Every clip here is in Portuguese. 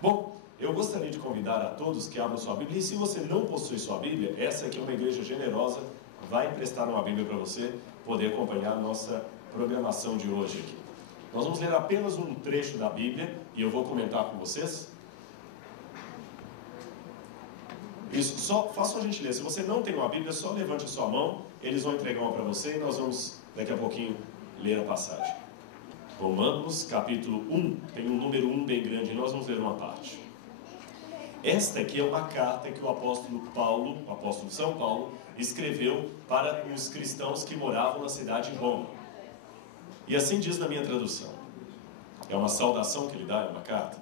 Bom, eu gostaria de convidar a todos que abram sua Bíblia. E se você não possui sua Bíblia, essa aqui é uma igreja generosa, vai emprestar uma Bíblia para você poder acompanhar a nossa programação de hoje aqui. Nós vamos ler apenas um trecho da Bíblia e eu vou comentar com vocês. Isso, só faça a gentileza. Se você não tem uma Bíblia, só levante a sua mão, eles vão entregar uma para você e nós vamos daqui a pouquinho ler a passagem. Romanos capítulo 1, tem um número 1 bem grande e nós vamos ler uma parte. Esta aqui é uma carta que o apóstolo Paulo, o apóstolo São Paulo, escreveu para os cristãos que moravam na cidade de Roma. E assim diz na minha tradução. É uma saudação que ele dá, é uma carta.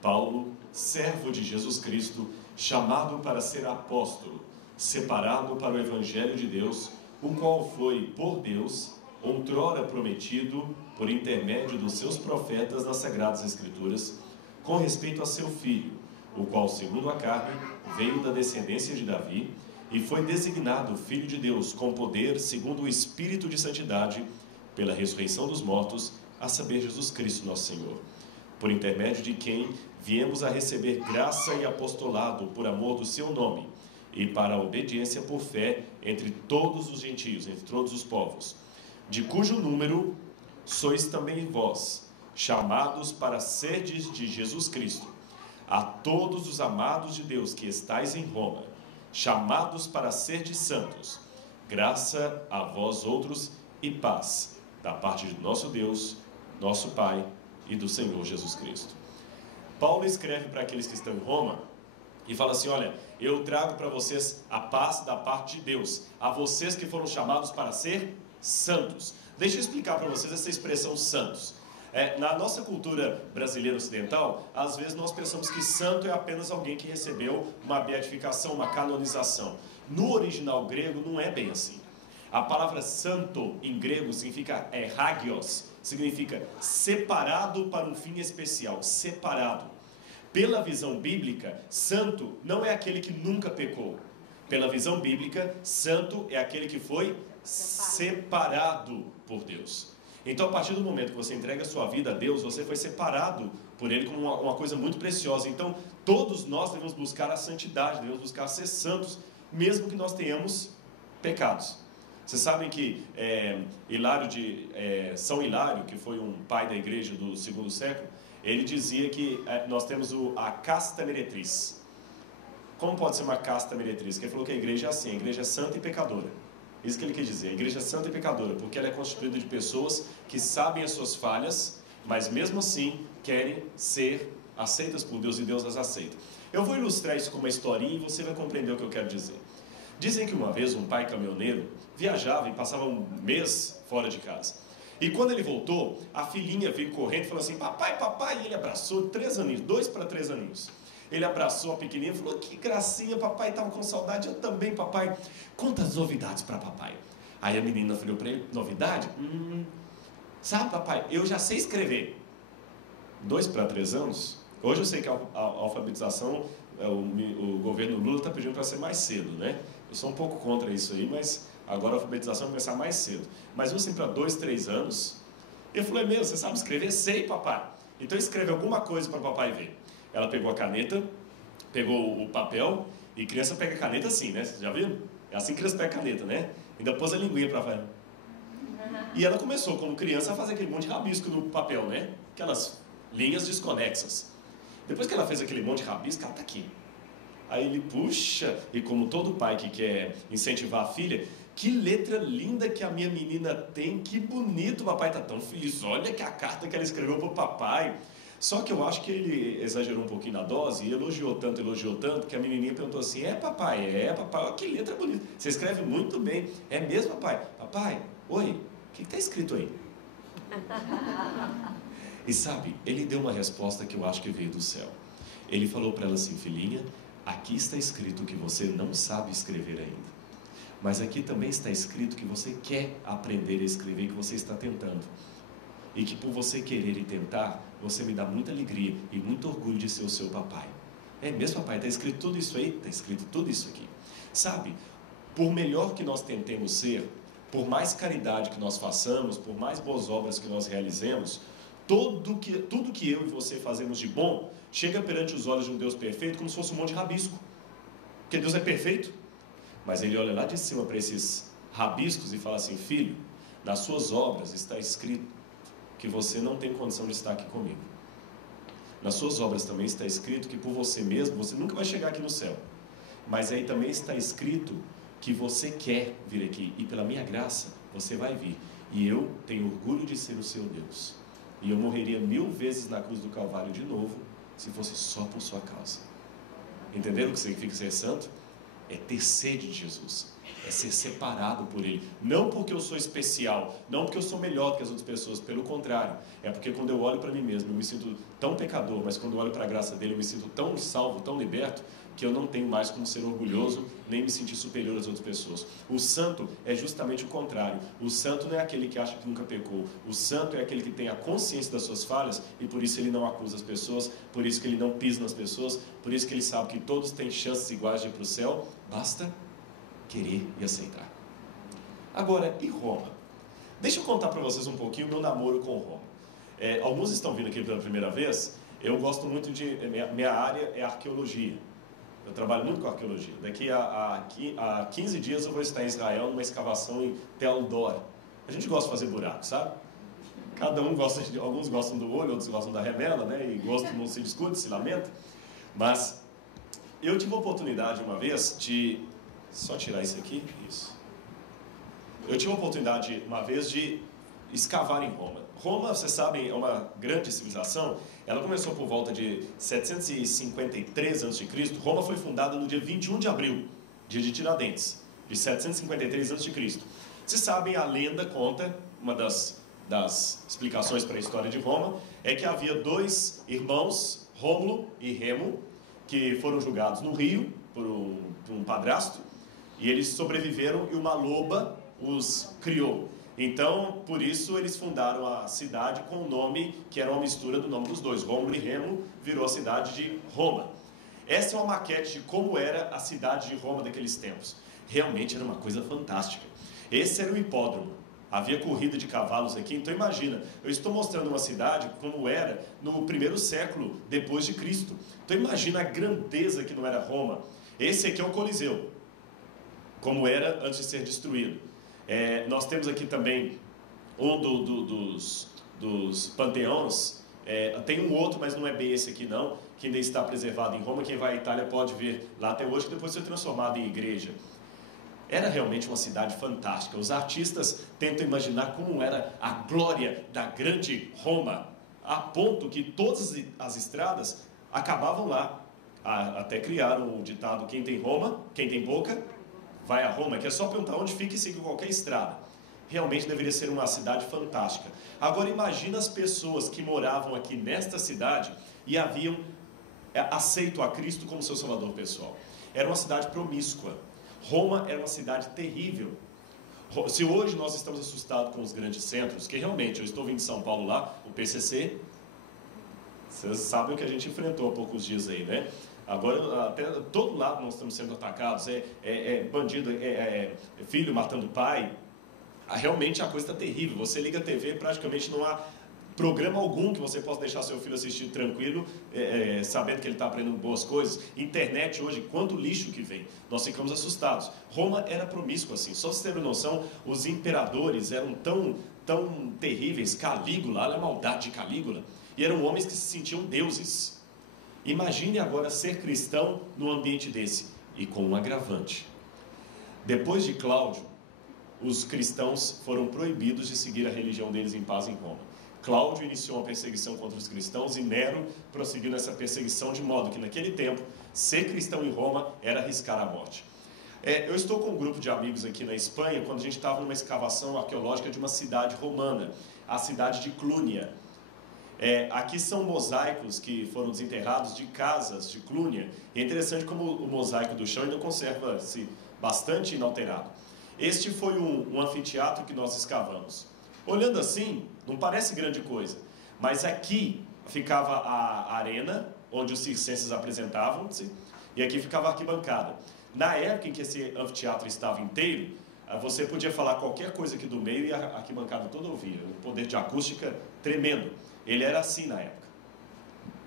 Paulo, servo de Jesus Cristo, chamado para ser apóstolo, separado para o Evangelho de Deus, o qual foi, por Deus, outrora prometido, por intermédio dos seus profetas nas Sagradas Escrituras, com respeito a seu filho, o qual, segundo a carne, veio da descendência de Davi, e foi designado Filho de Deus, com poder, segundo o Espírito de Santidade, pela ressurreição dos mortos, a saber, Jesus Cristo nosso Senhor, por intermédio de quem viemos a receber graça e apostolado por amor do seu nome, e para a obediência por fé entre todos os gentios, entre todos os povos, de cujo número sois também vós, chamados para serdes de Jesus Cristo. A todos os amados de Deus que estais em Roma, chamados para serdes santos, graça a vós outros e paz, da parte de nosso Deus, nosso Pai e do Senhor Jesus Cristo. Paulo escreve para aqueles que estão em Roma e fala assim: olha, eu trago para vocês a paz da parte de Deus, a vocês que foram chamados para ser santos. Deixa eu explicar para vocês essa expressão santos. Na nossa cultura brasileira ocidental, às vezes nós pensamos que santo é apenas alguém que recebeu uma beatificação, uma canonização. No original grego não é bem assim. A palavra santo em grego significa hagios, significa separado para um fim especial, separado. Pela visão bíblica, santo não é aquele que nunca pecou. Pela visão bíblica, santo é aquele que foi separado por Deus. Então, a partir do momento que você entrega a sua vida a Deus, você foi separado por Ele como uma coisa muito preciosa. Então, todos nós devemos buscar a santidade, devemos buscar ser santos, mesmo que nós tenhamos pecados. Vocês sabem que São Hilário, que foi um pai da igreja do segundo século, ele dizia que nós temos a casta meretriz. Como pode ser uma casta meretriz? Porque ele falou que a igreja é assim, a igreja é santa e pecadora. Isso que ele quer dizer, a igreja é santa e pecadora, porque ela é constituída de pessoas que sabem as suas falhas, mas mesmo assim querem ser aceitas por Deus e Deus as aceita. Eu vou ilustrar isso com uma historinha e você vai compreender o que eu quero dizer. Dizem que uma vez um pai caminhoneiro viajava e passava um mês fora de casa. E quando ele voltou, a filhinha veio correndo e falou assim: papai, papai, e ele abraçou 3 aninhos, 2 para 3 aninhos. Ele abraçou a pequenininha e falou: que gracinha, papai, estava com saudade, eu também, papai. Conta as novidades para papai. Aí a menina falou para ele: novidade? Sabe, papai, eu já sei escrever. 2 para 3 anos? Hoje eu sei que a alfabetização, o governo Lula está pedindo para ser mais cedo, né? Eu sou um pouco contra isso aí, mas agora a alfabetização vai começar mais cedo. Mas assim, para 2, 3 anos, ele falou: é mesmo, você sabe escrever? Sei, papai. Então escreve alguma coisa para papai ver. Ela pegou a caneta, pegou o papel, e criança pega a caneta assim, né? Vocês já viram? É assim que criança pega a caneta, né? Ainda pôs a linguinha para fora. E ela começou, como criança, a fazer aquele monte de rabisco no papel, né? Aquelas linhas desconexas. Depois que ela fez aquele monte de rabisco, ela tá aqui. Aí ele puxa, e como todo pai que quer incentivar a filha: que letra linda que a minha menina tem, que bonito, o papai tá tão feliz, olha que a carta que ela escreveu pro papai. Só que eu acho que ele exagerou um pouquinho na dose e elogiou tanto, que a menininha perguntou assim: é papai, olha que letra bonita, você escreve muito bem. É mesmo, papai? Papai, oi, o que está escrito aí? E sabe, ele deu uma resposta que eu acho que veio do céu. Ele falou para ela assim: filhinha, aqui está escrito que você não sabe escrever ainda, mas aqui também está escrito que você quer aprender a escrever, que você está tentando. E que por você querer e tentar, você me dá muita alegria e muito orgulho de ser o seu papai. É mesmo, papai? Está escrito tudo isso aí? Está escrito tudo isso aqui. Sabe, por melhor que nós tentemos ser, por mais caridade que nós façamos, por mais boas obras que nós realizemos, tudo que eu e você fazemos de bom chega perante os olhos de um Deus perfeito como se fosse um monte de rabisco. Porque Deus é perfeito. Mas Ele olha lá de cima para esses rabiscos e fala assim: filho, nas suas obras está escrito que você não tem condição de estar aqui comigo. Nas suas obras também está escrito que por você mesmo, você nunca vai chegar aqui no céu. Mas aí também está escrito que você quer vir aqui. E pela minha graça, você vai vir. E eu tenho orgulho de ser o seu Deus. E eu morreria 1000 vezes na cruz do Calvário de novo, se fosse só por sua causa. Entenderam o que significa ser santo? É ter sede de Jesus, é ser separado por Ele. Não porque eu sou especial, não porque eu sou melhor do que as outras pessoas, pelo contrário. É porque quando eu olho para mim mesmo, eu me sinto tão pecador, mas quando eu olho para a graça dele, eu me sinto tão salvo, tão liberto, que eu não tenho mais como ser orgulhoso, nem me sentir superior às outras pessoas. O santo é justamente o contrário. O santo não é aquele que acha que nunca pecou. O santo é aquele que tem a consciência das suas falhas, e por isso ele não acusa as pessoas, por isso que ele não pisa nas pessoas, por isso que ele sabe que todos têm chances iguais de ir para o céu. Basta querer e aceitar. Agora, e Roma? Deixa eu contar para vocês um pouquinho o meu namoro com Roma. Alguns estão vindo aqui pela primeira vez. Eu gosto muito de... Minha área é arqueologia. Eu trabalho muito com arqueologia. Daqui a 15 dias eu vou estar em Israel numa escavação em Tel Dor. A gente gosta de fazer buraco, sabe? Cada um gosta de... Alguns gostam do olho, outros gostam da remela, né? E gostam, não se discute, se lamenta. Mas eu tive a oportunidade uma vez de... Só tirar isso aqui. Isso. Eu tive a oportunidade uma vez de escavar em Roma. Roma, vocês sabem, é uma grande civilização. Ela começou por volta de 753 a.C. Roma foi fundada no dia 21 de abril, dia de Tiradentes, de 753 a.C. Vocês sabem, a lenda conta, uma das explicações para a história de Roma, é que havia 2 irmãos, Rômulo e Remo, que foram julgados no rio por um padrasto, e eles sobreviveram e uma loba os criou. Então, por isso, eles fundaram a cidade com o nome que era uma mistura do nome dos dois. Rômulo e Remo virou a cidade de Roma. Essa é uma maquete de como era a cidade de Roma daqueles tempos. Realmente era uma coisa fantástica. Esse era o hipódromo. Havia corrida de cavalos aqui. Então, imagina, eu estou mostrando uma cidade como era no 1º século depois de Cristo. Então, imagina a grandeza que não era Roma. Esse aqui é o Coliseu, como era antes de ser destruído. Nós temos aqui também um dos panteões. Tem um outro, mas não é bem esse aqui não, que ainda está preservado em Roma. Quem vai à Itália pode ver lá até hoje, que depois foi transformado em igreja. Era realmente uma cidade fantástica. Os artistas tentam imaginar como era a glória da grande Roma, a ponto que todas as estradas acabavam lá. Até criaram o ditado: quem tem Roma, quem tem boca, vai a Roma, que é só perguntar onde fica e seguir qualquer estrada. Realmente deveria ser uma cidade fantástica. Agora imagina as pessoas que moravam aqui nesta cidade e haviam aceito a Cristo como seu salvador pessoal. Era uma cidade promíscua. Roma era uma cidade terrível. Se hoje nós estamos assustados com os grandes centros, que realmente, eu estou vindo de São Paulo lá, o PCC, vocês sabem o que a gente enfrentou há poucos dias aí, né? Agora, até todo lado nós estamos sendo atacados, bandido, filho matando pai. Realmente a coisa está terrível. Você liga a TV, praticamente não há programa algum que você possa deixar seu filho assistir tranquilo, sabendo que ele está aprendendo boas coisas. Internet hoje, quanto lixo que vem. Nós ficamos assustados. Roma era promíscua assim. Só se ter noção, os imperadores eram tão terríveis. Calígula, olha a maldade de Calígula. E eram homens que se sentiam deuses. Imagine agora ser cristão num ambiente desse. E com um agravante. Depois de Cláudio, os cristãos foram proibidos de seguir a religião deles em paz em Roma. Cláudio iniciou uma perseguição contra os cristãos e Nero prosseguiu nessa perseguição, de modo que naquele tempo, ser cristão em Roma era arriscar a morte. Eu estou com um grupo de amigos aqui na Espanha, quando a gente estava numa escavação arqueológica de uma cidade romana, a cidade de Clunia. Aqui são mosaicos que foram desenterrados de casas de Clunia. E é interessante como o mosaico do chão ainda conserva-se bastante inalterado. Este foi um anfiteatro que nós escavamos. Olhando assim, não parece grande coisa, mas aqui ficava a arena, onde os circenses apresentavam-se, e aqui ficava a arquibancada. Na época em que esse anfiteatro estava inteiro, você podia falar qualquer coisa aqui do meio e a arquibancada toda ouvia. Um poder de acústica tremendo. ele era assim na época.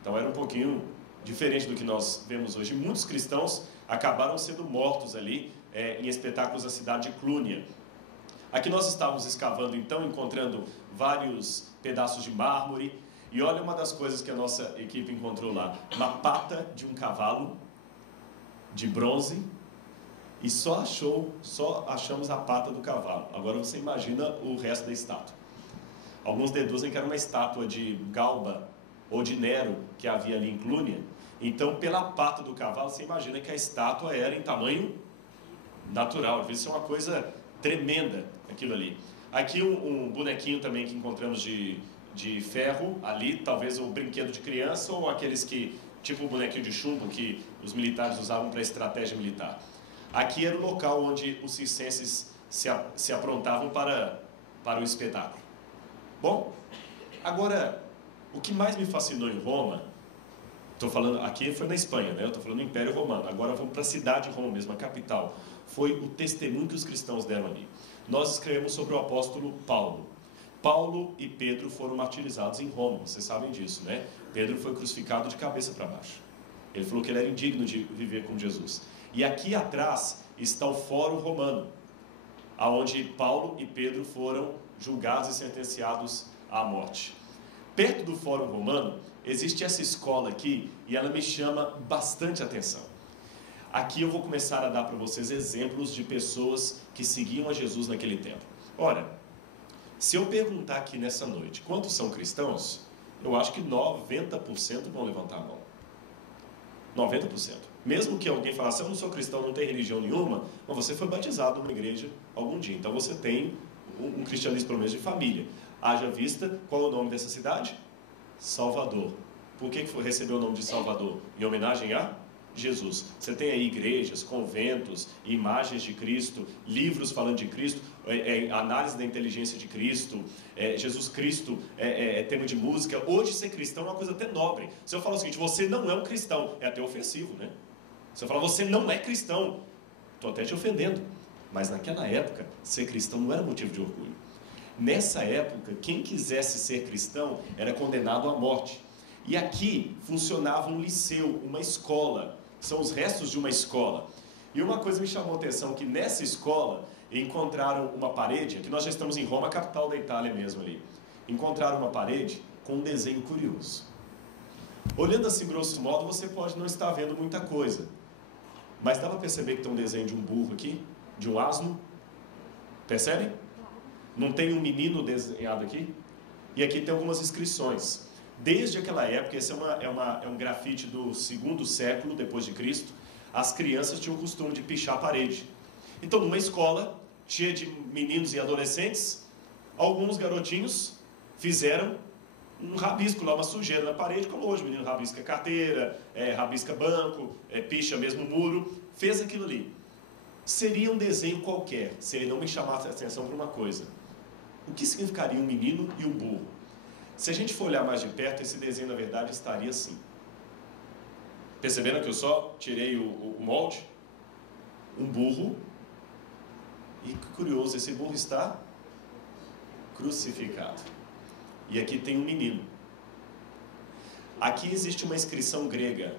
Então era um pouquinho diferente do que nós vemos hoje. Muitos cristãos acabaram sendo mortos ali em espetáculos da cidade de Clunia. Aqui nós estávamos escavando então, encontrando vários pedaços de mármore. E olha uma das coisas que a nossa equipe encontrou lá. Uma pata de um cavalo de bronze. E só achamos a pata do cavalo. Agora você imagina o resto da estátua. Alguns deduzem que era uma estátua de Galba ou de Nero que havia ali em Clunia. Então, pela pata do cavalo, você imagina que a estátua era em tamanho natural. Devia ser uma coisa tremenda aquilo ali. Aqui um bonequinho também que encontramos de ferro ali, talvez o brinquedo de criança ou aqueles que, tipo o bonequinho de chumbo que os militares usavam para estratégia militar. Aqui era o local onde os circenses se aprontavam para o espetáculo. Bom, agora, o que mais me fascinou em Roma, estou falando, aqui foi na Espanha, né? Eu estou falando do Império Romano, agora vamos para a cidade de Roma mesmo, a capital, foi o testemunho que os cristãos deram ali. Nós escrevemos sobre o apóstolo Paulo. Paulo e Pedro foram martirizados em Roma, vocês sabem disso, né? Pedro foi crucificado de cabeça para baixo. Ele falou que ele era indigno de viver com Jesus. E aqui atrás está o Fórum Romano, aonde Paulo e Pedro foram julgados e sentenciados à morte. Perto do Fórum Romano, existe essa escola aqui e ela me chama bastante atenção. Aqui eu vou começar a dar para vocês exemplos de pessoas que seguiam a Jesus naquele tempo. Ora, se eu perguntar aqui nessa noite quantos são cristãos, eu acho que 90% vão levantar a mão. 90%. Mesmo que alguém falasse, eu não sou cristão, não tenho religião nenhuma, mas você foi batizado numa igreja algum dia. Então você tem um cristianismo pelo menos de família. Haja vista, qual é o nome dessa cidade? Salvador. Por que recebeu o nome de Salvador? Em homenagem a Jesus. Você tem aí igrejas, conventos, imagens de Cristo, livros falando de Cristo, análise da inteligência de Cristo, Jesus Cristo, tema de música. Hoje ser cristão é uma coisa até nobre. Se eu falar o seguinte, você não é um cristão, é até ofensivo, né? Se eu falar, você não é cristão, estou até te ofendendo. Mas naquela época, ser cristão não era motivo de orgulho. Nessa época, quem quisesse ser cristão era condenado à morte. E aqui funcionava um liceu, uma escola. São os restos de uma escola. E uma coisa me chamou a atenção, que nessa escola encontraram uma parede, aqui nós já estamos em Roma, capital da Itália mesmo ali. Encontraram uma parede com um desenho curioso. Olhando assim, grosso modo, você pode não estar vendo muita coisa. Mas dá para perceber que tem um desenho de um burro aqui? De um asno? Percebe? Não tem um menino desenhado aqui? E aqui tem algumas inscrições. Desde aquela época, esse é um grafite do 2º século depois de Cristo, as crianças tinham o costume de pichar a parede. Então, numa escola cheia de meninos e adolescentes, alguns garotinhos fizeram um rabisco lá, uma sujeira na parede, como hoje o menino rabisca carteira, rabisca banco, picha mesmo muro, fez aquilo ali. Seria um desenho qualquer, se ele não me chamasse a atenção para uma coisa. O que significaria um menino e um burro? Se a gente for olhar mais de perto, esse desenho na verdade estaria assim. Perceberam que eu só tirei o molde? Um burro. E que curioso, esse burro está crucificado. E aqui tem um menino. Aqui existe uma inscrição grega,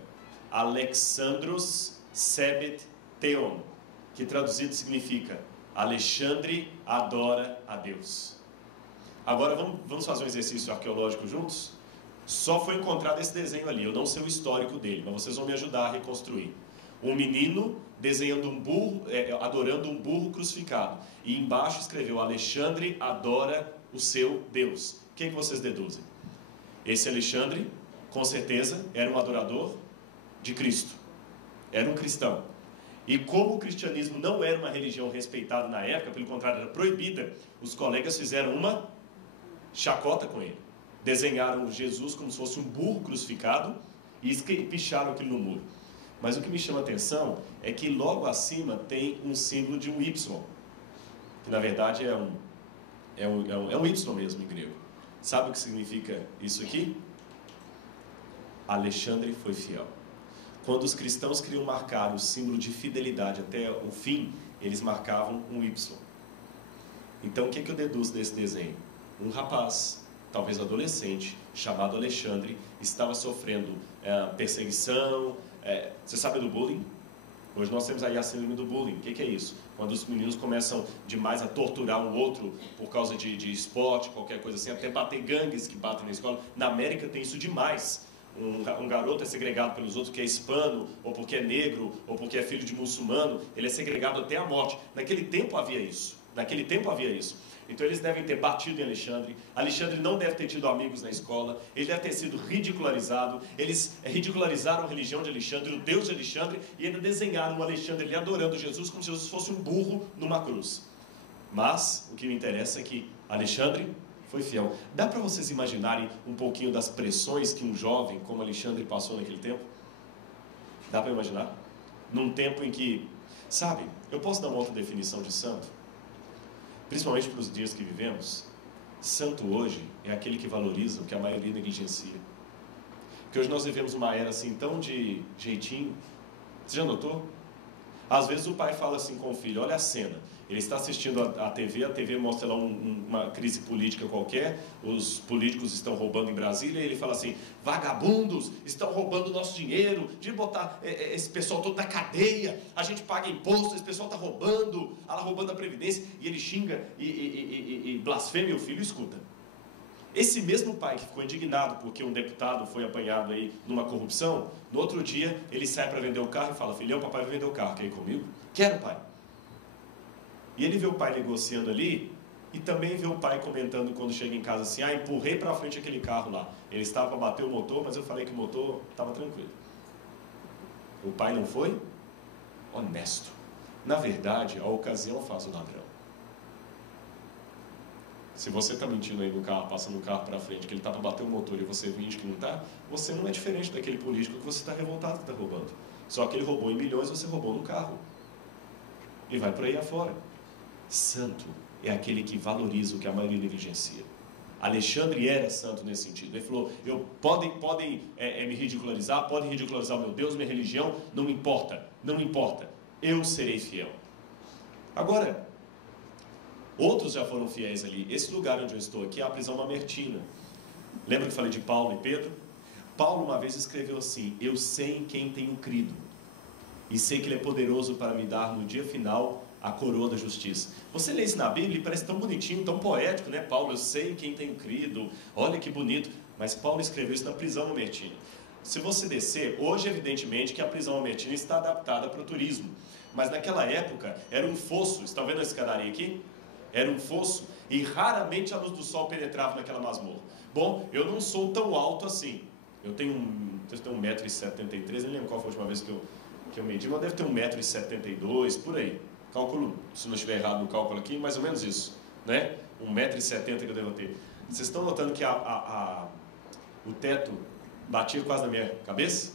Alexandros Sebet Theon, que traduzido significa Alexandre adora a Deus. Agora vamos fazer um exercício arqueológico juntos? Só foi encontrado esse desenho ali, eu não sei o histórico dele, mas vocês vão me ajudar a reconstruir. Um menino desenhando um burro, adorando um burro crucificado. E embaixo escreveu, Alexandre adora o seu Deus. O que vocês deduzem? Esse Alexandre, com certeza, era um adorador de Cristo. Era um cristão. E como o cristianismo não era uma religião respeitada na época, pelo contrário, era proibida, os colegas fizeram uma chacota com ele. Desenharam Jesus como se fosse um burro crucificado e picharam aquilo no muro. Mas o que me chama a atenção é que logo acima tem um símbolo de um Y, que na verdade é um Y mesmo em grego. Sabe o que significa isso aqui? Alexandre foi fiel. Quando os cristãos queriam marcar o símbolo de fidelidade até o fim, eles marcavam um Y. Então o que eu deduzo desse desenho? Um rapaz talvez adolescente, chamado Alexandre, estava sofrendo perseguição. Você sabe do bullying? Hoje nós temos aí a síndrome do bullying. O que é isso? Quando os meninos começam demais a torturar um outro por causa de esporte, qualquer coisa assim, até bater gangues que batem na escola. Na América tem isso demais. Um garoto é segregado pelos outros porque é hispano, ou porque é negro, ou porque é filho de muçulmano. Ele é segregado até a morte. Naquele tempo havia isso. Então eles devem ter batido em Alexandre. Alexandre não deve ter tido amigos na escola. Ele deve ter sido ridicularizado. Eles ridicularizaram a religião de Alexandre, o Deus de Alexandre, e ainda desenharam o Alexandre ali adorando Jesus como se Jesus fosse um burro numa cruz. Mas o que me interessa é que Alexandre foi fiel. Dá para vocês imaginarem um pouquinho das pressões que um jovem como Alexandre passou naquele tempo? Dá para imaginar? Num tempo em que, sabe, eu posso dar uma outra definição de santo? Principalmente para os dias que vivemos, santo hoje é aquele que valoriza o que a maioria negligencia. Porque hoje nós vivemos uma era assim tão de jeitinho. Você já notou? Às vezes o pai fala assim com o filho, olha a cena, ele está assistindo a TV mostra lá uma crise política qualquer, os políticos estão roubando em Brasília, e ele fala assim, vagabundos, estão roubando o nosso dinheiro, de botar esse pessoal todo na cadeia, a gente paga imposto, esse pessoal está roubando a Previdência, e ele xinga e blasfema, e o filho escuta. Esse mesmo pai que ficou indignado porque um deputado foi apanhado aí numa corrupção, no outro dia ele sai para vender o carro e fala, filhão, papai vai vender o carro, quer ir comigo? Quero, pai. E ele vê o pai negociando ali e também vê o pai comentando quando chega em casa assim, empurrei para frente aquele carro lá. Ele estava para bater o motor, mas eu falei que o motor estava tranquilo. O pai não foi honesto. Na verdade, a ocasião faz o ladrão. Se você está mentindo aí no carro, passando o carro para frente, que ele está para bater o motor e você finge que não está, você não é diferente daquele político que você está revoltado que está roubando. Só que ele roubou em milhões, você roubou no carro. E vai por aí afora. Santo é aquele que valoriza o que a maioria negligencia. Alexandre era santo nesse sentido. Ele falou, podem me ridicularizar, podem ridicularizar o meu Deus, minha religião, não me importa, eu serei fiel. Agora, outros já foram fiéis ali. Esse lugar onde eu estou aqui é a prisão mamertina. Lembra que eu falei de Paulo e Pedro? Paulo uma vez escreveu assim, eu sei em quem tenho crido, e sei que ele é poderoso para me dar no dia final a coroa da justiça. Você lê isso na Bíblia e parece tão bonitinho, tão poético, né? Paulo, eu sei em quem tenho crido, olha que bonito. Mas Paulo escreveu isso na prisão mamertina. Se você descer, hoje evidentemente que a prisão mamertina está adaptada para o turismo. Mas naquela época era um fosso, estão vendo a escadaria aqui? Era um fosso e raramente a luz do sol penetrava naquela masmorra. Bom, eu não sou tão alto assim. Eu tenho 1,73 m, nem lembro qual foi a última vez que eu medi, mas deve ter 1,72 m, por aí. Cálculo, se não estiver errado no cálculo aqui, mais ou menos isso, né? 1,70 m que eu devo ter. Vocês estão notando que o teto batia quase na minha cabeça?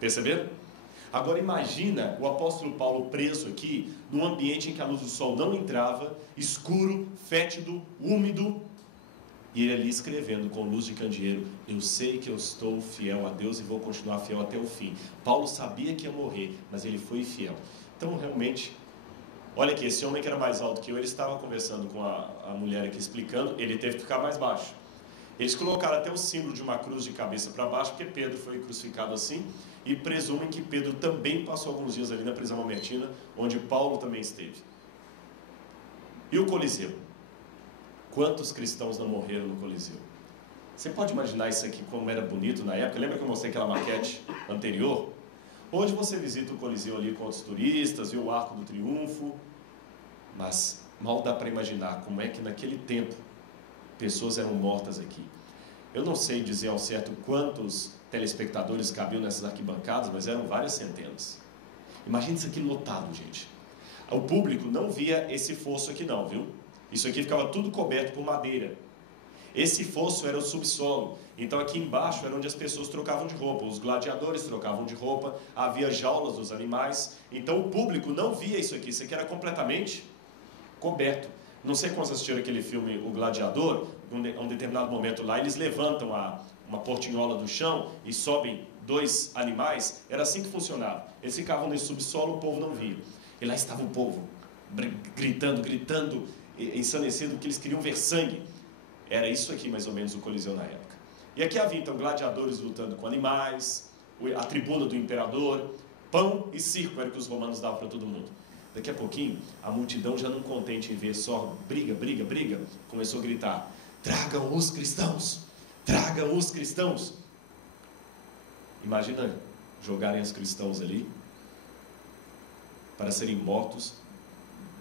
Perceberam? Agora imagina o apóstolo Paulo preso aqui, num ambiente em que a luz do sol não entrava, escuro, fétido, úmido, e ele ali escrevendo com luz de candeeiro, eu sei que eu estou fiel a Deus e vou continuar fiel até o fim. Paulo sabia que ia morrer, mas ele foi fiel. Então realmente, olha aqui, esse homem que era mais alto que eu, ele estava conversando com a mulher aqui explicando, ele teve que ficar mais baixo. Eles colocaram até o símbolo de uma cruz de cabeça para baixo, porque Pedro foi crucificado assim, e presumem que Pedro também passou alguns dias ali na prisão mamertina, onde Paulo também esteve. E o Coliseu? Quantos cristãos não morreram no Coliseu? Você pode imaginar isso aqui como era bonito na época? Lembra que eu mostrei aquela maquete anterior? Hoje você visita o Coliseu ali com outros turistas, vê o Arco do Triunfo, mas mal dá para imaginar como é que naquele tempo pessoas eram mortas aqui. Eu não sei dizer ao certo quantos telespectadores cabiam nessas arquibancadas, mas eram várias centenas. Imagina isso aqui lotado, gente. O público não via esse fosso aqui não, viu? Isso aqui ficava tudo coberto por madeira. Esse fosso era o subsolo. Então aqui embaixo era onde as pessoas trocavam de roupa. Os gladiadores trocavam de roupa, havia jaulas dos animais. Então o público não via isso aqui. Isso aqui era completamente coberto. Não sei quando assistiram aquele filme O Gladiador, em um determinado momento lá, eles levantam uma portinhola do chão e sobem dois animais. Era assim que funcionava. Eles ficavam nesse subsolo, o povo não via. E lá estava o povo, gritando, ensandecido, porque eles queriam ver sangue. Era isso aqui mais ou menos o Coliseu na época. E aqui havia então gladiadores lutando com animais, a tribuna do imperador, pão e circo era o que os romanos davam para todo mundo. Daqui a pouquinho, a multidão, já não contente em ver só briga, começou a gritar: tragam os cristãos! Tragam os cristãos! Imagina jogarem os cristãos ali para serem mortos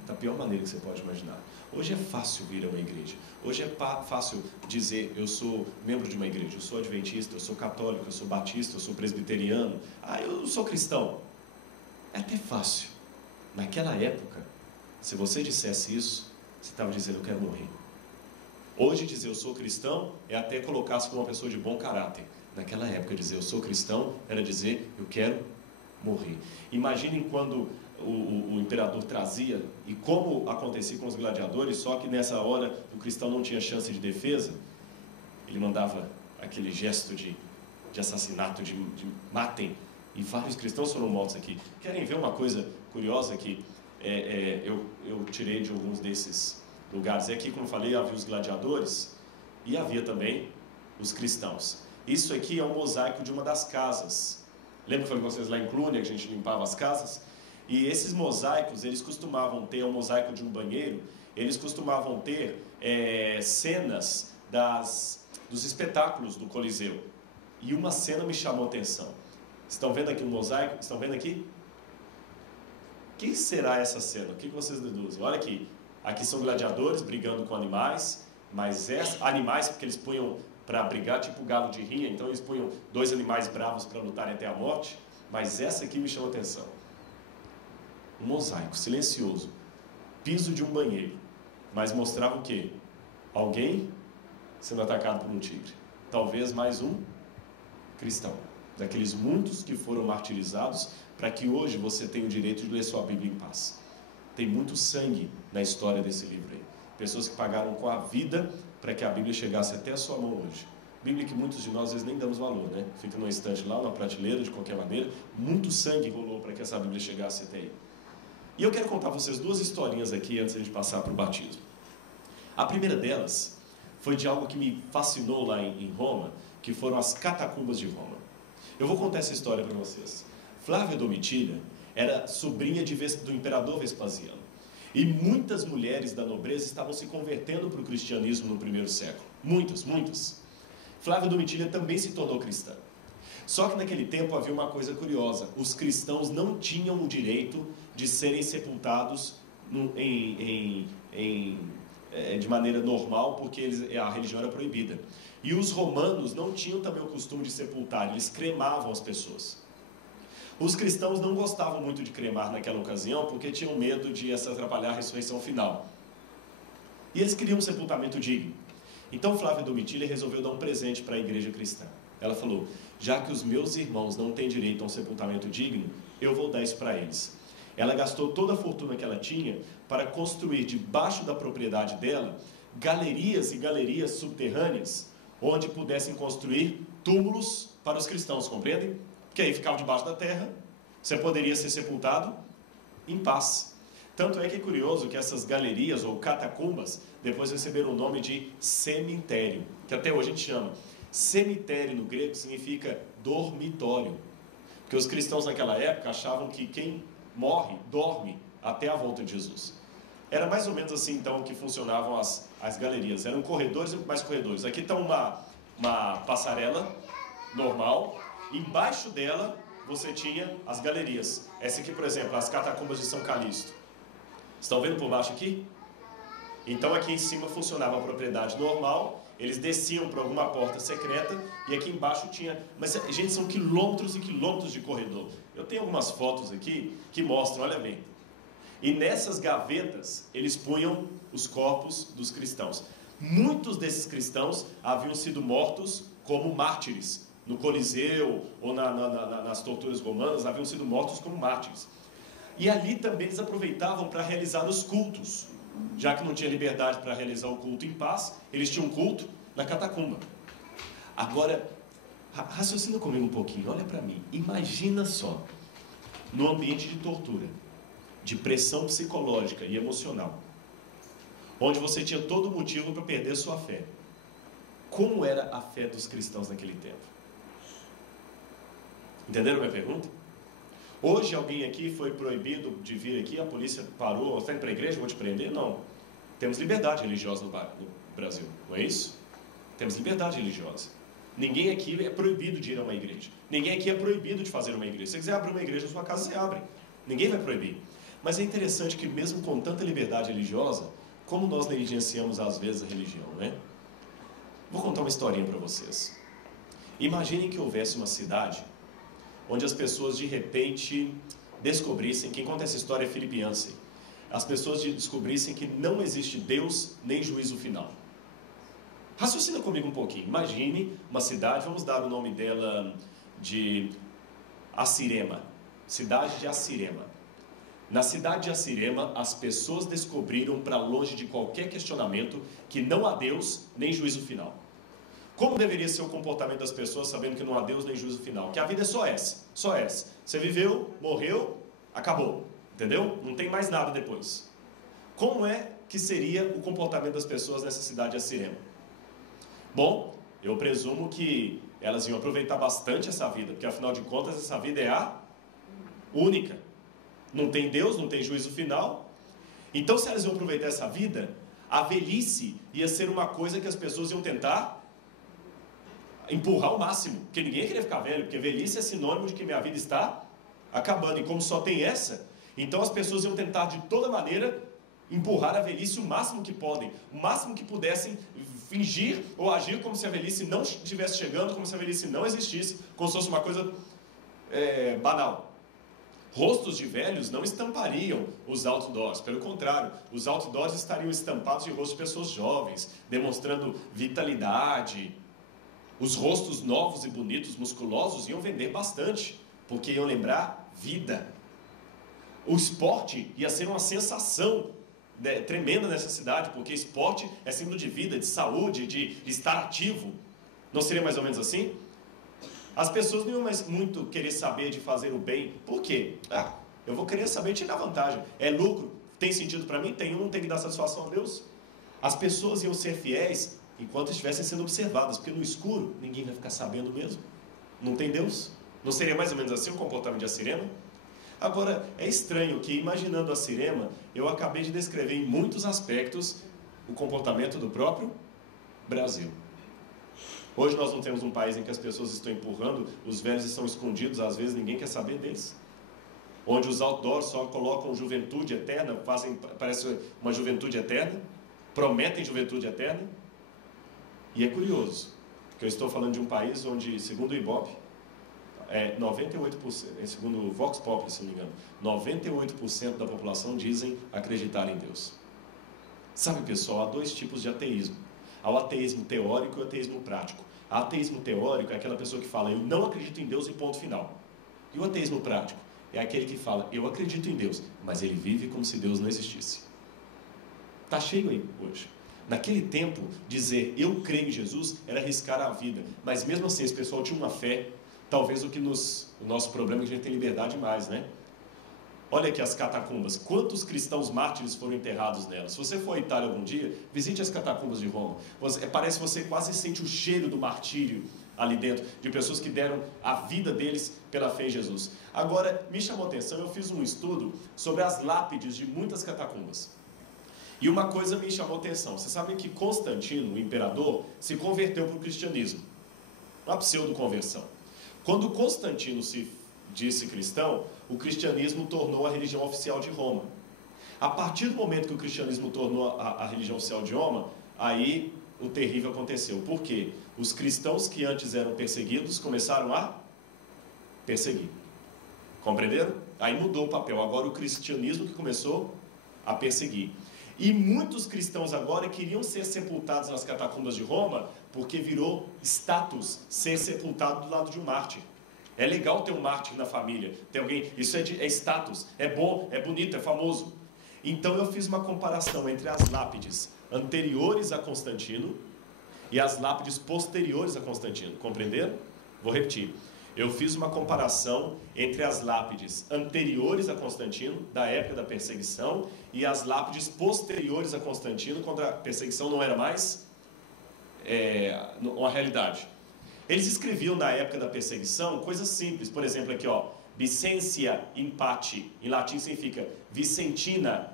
da pior maneira que você pode imaginar. Hoje é fácil vir a uma igreja. Hoje é fácil dizer: eu sou membro de uma igreja, eu sou adventista, eu sou católico, eu sou batista, eu sou presbiteriano. Eu sou cristão. É até fácil. Naquela época, se você dissesse isso, você estava dizendo: eu quero morrer. Hoje dizer eu sou cristão é até colocar-se como uma pessoa de bom caráter. Naquela época dizer eu sou cristão era dizer: eu quero morrer. Imaginem quando o imperador trazia, e como acontecia com os gladiadores, só que nessa hora o cristão não tinha chance de defesa. Ele mandava aquele gesto de assassinato, de matem. E vários cristãos foram mortos aqui. Querem ver uma coisa curiosa que eu tirei de alguns desses lugares? Aqui, como eu falei, havia os gladiadores e havia também os cristãos. Isso aqui é um mosaico de uma das casas. Lembra que eu falei com vocês lá em Clunia, que a gente limpava as casas? E esses mosaicos, eles costumavam ter, o mosaico de um banheiro, eles costumavam ter cenas dos espetáculos do Coliseu. E uma cena me chamou a atenção. Estão vendo aqui o mosaico? Estão vendo aqui? O que será essa cena? O que vocês deduzem? Olha aqui. Aqui são gladiadores brigando com animais, mas animais porque eles punham para brigar, tipo galo de rinha, então eles punham 2 animais bravos para lutarem até a morte. Mas essa aqui me chamou a atenção. Um mosaico silencioso, piso de um banheiro, mas mostrava o quê? Alguém sendo atacado por um tigre. Talvez mais um cristão. Daqueles muitos que foram martirizados para que hoje você tenha o direito de ler sua Bíblia em paz. Tem muito sangue na história desse livro aí. Pessoas que pagaram com a vida para que a Bíblia chegasse até a sua mão hoje. Bíblia que muitos de nós às vezes nem damos valor, né? Fica numa estante lá, numa prateleira, de qualquer maneira. Muito sangue rolou para que essa Bíblia chegasse até aí. E eu quero contar para vocês 2 historinhas aqui antes de a gente passar para o batismo. A primeira delas foi de algo que me fascinou lá em Roma, que foram as catacumbas de Roma. Eu vou contar essa história para vocês. Flávia Domitília era sobrinha do imperador Vespasiano. E muitas mulheres da nobreza estavam se convertendo para o cristianismo no primeiro século. Muitas. Flávia Domitília também se tornou cristã. Só que naquele tempo havia uma coisa curiosa. Os cristãos não tinham o direito de serem sepultados de maneira normal, porque a religião era proibida. E os romanos não tinham também o costume de sepultar, eles cremavam as pessoas. Os cristãos não gostavam muito de cremar naquela ocasião, porque tinham medo de atrapalhar a ressurreição final. E eles queriam um sepultamento digno. Então Flávia Domitília resolveu dar um presente para a igreja cristã. Ela falou: já que os meus irmãos não têm direito a um sepultamento digno, eu vou dar isso para eles. Ela gastou toda a fortuna que ela tinha para construir debaixo da propriedade dela galerias e galerias subterrâneas onde pudessem construir túmulos para os cristãos, compreendem? Porque aí ficava debaixo da terra, você poderia ser sepultado em paz. Tanto é que é curioso que essas galerias ou catacumbas depois receberam o nome de cemitério, que até hoje a gente chama. Cemitério no grego significa dormitório, porque os cristãos naquela época achavam que quem morre, dorme até a volta de Jesus. Era mais ou menos assim então que funcionavam as galerias. Eram corredores e mais corredores. Aqui está uma passarela normal. Embaixo dela você tinha as galerias. Essa aqui, por exemplo, as catacumbas de São Calixto. Estão vendo por baixo aqui? Então aqui em cima funcionava a propriedade normal. Eles desciam por alguma porta secreta e aqui embaixo tinha... Mas, gente, são quilômetros e quilômetros de corredor. Eu tenho algumas fotos aqui que mostram, olha bem. E nessas gavetas, eles punham os corpos dos cristãos. Muitos desses cristãos haviam sido mortos como mártires. No Coliseu ou nas torturas romanas, haviam sido mortos como mártires. E ali também eles aproveitavam para realizar os cultos. Já que não tinha liberdade para realizar o culto em paz, eles tinham um culto na catacumba. Agora, raciocina comigo um pouquinho, olha para mim. Imagina só, no ambiente de tortura, de pressão psicológica e emocional, onde você tinha todo motivo para perder sua fé. Como era a fé dos cristãos naquele tempo? Entenderam a minha pergunta? Hoje alguém aqui foi proibido de vir aqui, a polícia parou, está indo para a igreja, vou te prender? Não. Temos liberdade religiosa no Brasil, não é isso? Temos liberdade religiosa. Ninguém aqui é proibido de ir a uma igreja. Ninguém aqui é proibido de fazer uma igreja. Se você quiser abrir uma igreja na sua casa, você abre. Ninguém vai proibir. Mas é interessante que mesmo com tanta liberdade religiosa, como nós negligenciamos às vezes a religião, né? Vou contar uma historinha para vocês. Imaginem que houvesse uma cidade onde as pessoas de repente descobrissem, quem conta essa história é Philip Yancey, as pessoas descobrissem que não existe Deus nem juízo final. Raciocina comigo um pouquinho. Imagine uma cidade, vamos dar o nome dela de Assirema, cidade de Assirema. Na cidade de Assirema, as pessoas descobriram, para longe de qualquer questionamento, que não há Deus nem juízo final. Como deveria ser o comportamento das pessoas sabendo que não há Deus nem juízo final? Que a vida é só essa, só essa. Você viveu, morreu, acabou. Entendeu? Não tem mais nada depois. Como é que seria o comportamento das pessoas nessa cidade de Assirema? Bom, eu presumo que elas iam aproveitar bastante essa vida, porque afinal de contas essa vida é a única. Não tem Deus, não tem juízo final. Então, se elas iam aproveitar essa vida, a velhice ia ser uma coisa que as pessoas iam tentar empurrar ao máximo. Porque ninguém ia querer ficar velho, porque velhice é sinônimo de que minha vida está acabando. E como só tem essa, então as pessoas iam tentar de toda maneira empurrar a velhice o máximo que podem, o máximo que pudessem, fingir ou agir como se a velhice não estivesse chegando, como se a velhice não existisse, como se fosse uma coisa banal. Rostos de velhos não estampariam os outdoors, pelo contrário, os outdoors estariam estampados de rostos de pessoas jovens, demonstrando vitalidade. Os rostos novos e bonitos, musculosos, iam vender bastante, porque iam lembrar vida. O esporte ia ser uma sensação tremenda nessa cidade, porque esporte é símbolo de vida, de saúde, de estar ativo. Não seria mais ou menos assim? As pessoas não iam mais muito querer saber de fazer o bem. Por quê? Eu vou querer saber tirar vantagem. É lucro? Tem sentido para mim? Tem. Eu não tenho que dar satisfação a Deus. As pessoas iam ser fiéis enquanto estivessem sendo observadas, porque no escuro ninguém vai ficar sabendo mesmo. Não tem Deus? Não seria mais ou menos assim o comportamento de Assirema? Agora, é estranho que, imaginando Assirema, eu acabei de descrever em muitos aspectos o comportamento do próprio Brasil. Hoje nós não temos um país em que as pessoas estão empurrando, os velhos estão escondidos, às vezes ninguém quer saber deles. Onde os outdoors só colocam juventude eterna, parece uma juventude eterna, prometem juventude eterna. E é curioso, porque eu estou falando de um país onde, segundo o Ibope, 98%, segundo o Vox Populi, se não me engano, 98% da população dizem acreditar em Deus. Sabe, pessoal, há dois tipos de ateísmo. Há o ateísmo teórico e o ateísmo prático. O ateísmo teórico é aquela pessoa que fala, eu não acredito em Deus e ponto final. E o ateísmo prático é aquele que fala, eu acredito em Deus, mas ele vive como se Deus não existisse. Está cheio aí hoje. Naquele tempo, dizer eu creio em Jesus era arriscar a vida. Mas mesmo assim, esse pessoal tinha uma fé. Talvez o nosso problema é que a gente tem liberdade demais, né? Olha aqui as catacumbas. Quantos cristãos mártires foram enterrados nelas? Se você for à Itália algum dia, visite as catacumbas de Roma. Parece que você quase sente o cheiro do martírio ali dentro, de pessoas que deram a vida deles pela fé em Jesus. Agora, me chamou a atenção, eu fiz um estudo sobre as lápides de muitas catacumbas. E uma coisa me chamou a atenção. Vocês sabem que Constantino, o imperador, se converteu para o cristianismo. Uma pseudo-conversão. Quando Constantino se disse cristão, o cristianismo tornou a religião oficial de Roma. A partir do momento que o cristianismo tornou a religião oficial de Roma, aí o terrível aconteceu. Por quê? Os cristãos que antes eram perseguidos começaram a perseguir. Compreenderam? Aí mudou o papel. Agora o cristianismo que começou a perseguir. E muitos cristãos agora queriam ser sepultados nas catacumbas de Roma, porque virou status ser sepultado do lado de um mártir. É legal ter um mártir na família, ter alguém, isso é status, é bom, é bonito, é famoso. Então eu fiz uma comparação entre as lápides anteriores a Constantino e as lápides posteriores a Constantino. Compreenderam? Vou repetir. Eu fiz uma comparação entre as lápides anteriores a Constantino, da época da perseguição, e as lápides posteriores a Constantino, quando a perseguição não era mais uma realidade. Eles escreviam na época da perseguição coisas simples, por exemplo aqui ó, Vicentia in pace, em latim significa Vicentina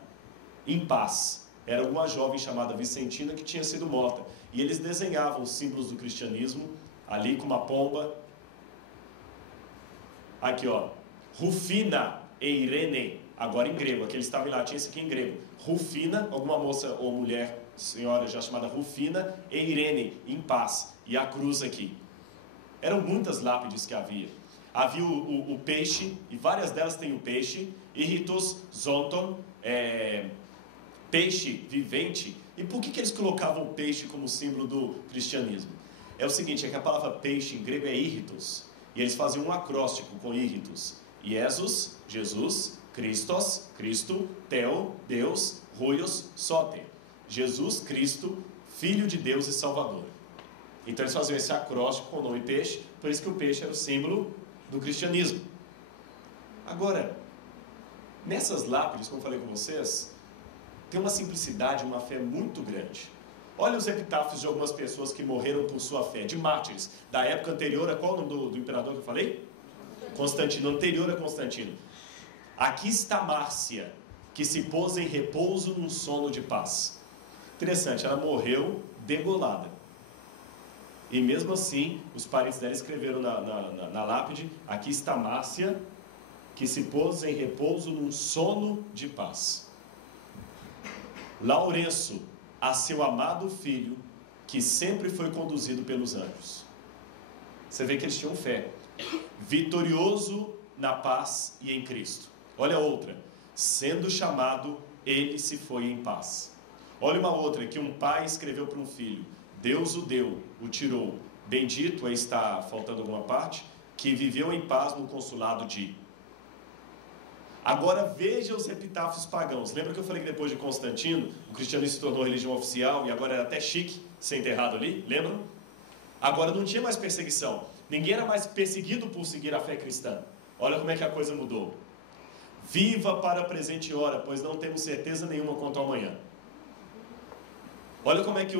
em paz. Era uma jovem chamada Vicentina que tinha sido morta. E eles desenhavam os símbolos do cristianismo ali com uma pomba. Aqui ó, Rufina e Irene, agora em grego, aquele estava em latim, esse aqui em grego. Rufina, alguma moça ou mulher, senhora já chamada Rufina, e Irene, em paz. E a cruz aqui. Eram muitas lápides que havia. Havia o peixe, e várias delas têm o peixe, Iritos Zonton, peixe vivente. E por que eles colocavam o peixe como símbolo do cristianismo? É o seguinte, é que a palavra peixe em grego é Iritos, e eles faziam um acróstico com Iritos. Iesus, Jesus, Christos, Cristo, Theo, Deus, Ruios, Soter. Jesus, Cristo, Filho de Deus e Salvador. Então eles faziam esse acróstico com o nome peixe, por isso que o peixe era o símbolo do cristianismo. Agora, nessas lápides, como eu falei com vocês, tem uma simplicidade, uma fé muito grande. Olha os epitáfios de algumas pessoas que morreram por sua fé, de mártires, da época anterior a qual o nome do imperador que eu falei? Constantino, anterior a Constantino. Aqui está Márcia, que se pôs em repouso num sono de paz. Interessante, ela morreu degolada. E mesmo assim, os parentes dela escreveram na lápide, aqui está Márcia, que se pôs em repouso num sono de paz. Lourenço, a seu amado filho, que sempre foi conduzido pelos anjos. Você vê que eles tinham fé. Vitorioso na paz e em Cristo. Olha outra. Sendo chamado, ele se foi em paz. Olha uma outra, que um pai escreveu para um filho. Deus o deu, o tirou. Bendito, aí está faltando alguma parte, que viveu em paz no consulado de... Agora veja os epitáfios pagãos. Lembra que eu falei que depois de Constantino, o cristianismo se tornou religião oficial e agora era até chique ser enterrado ali? Lembram? Agora não tinha mais perseguição. Ninguém era mais perseguido por seguir a fé cristã. Olha como é que a coisa mudou. Viva para a presente hora, pois não temos certeza nenhuma quanto ao amanhã. Olha como é que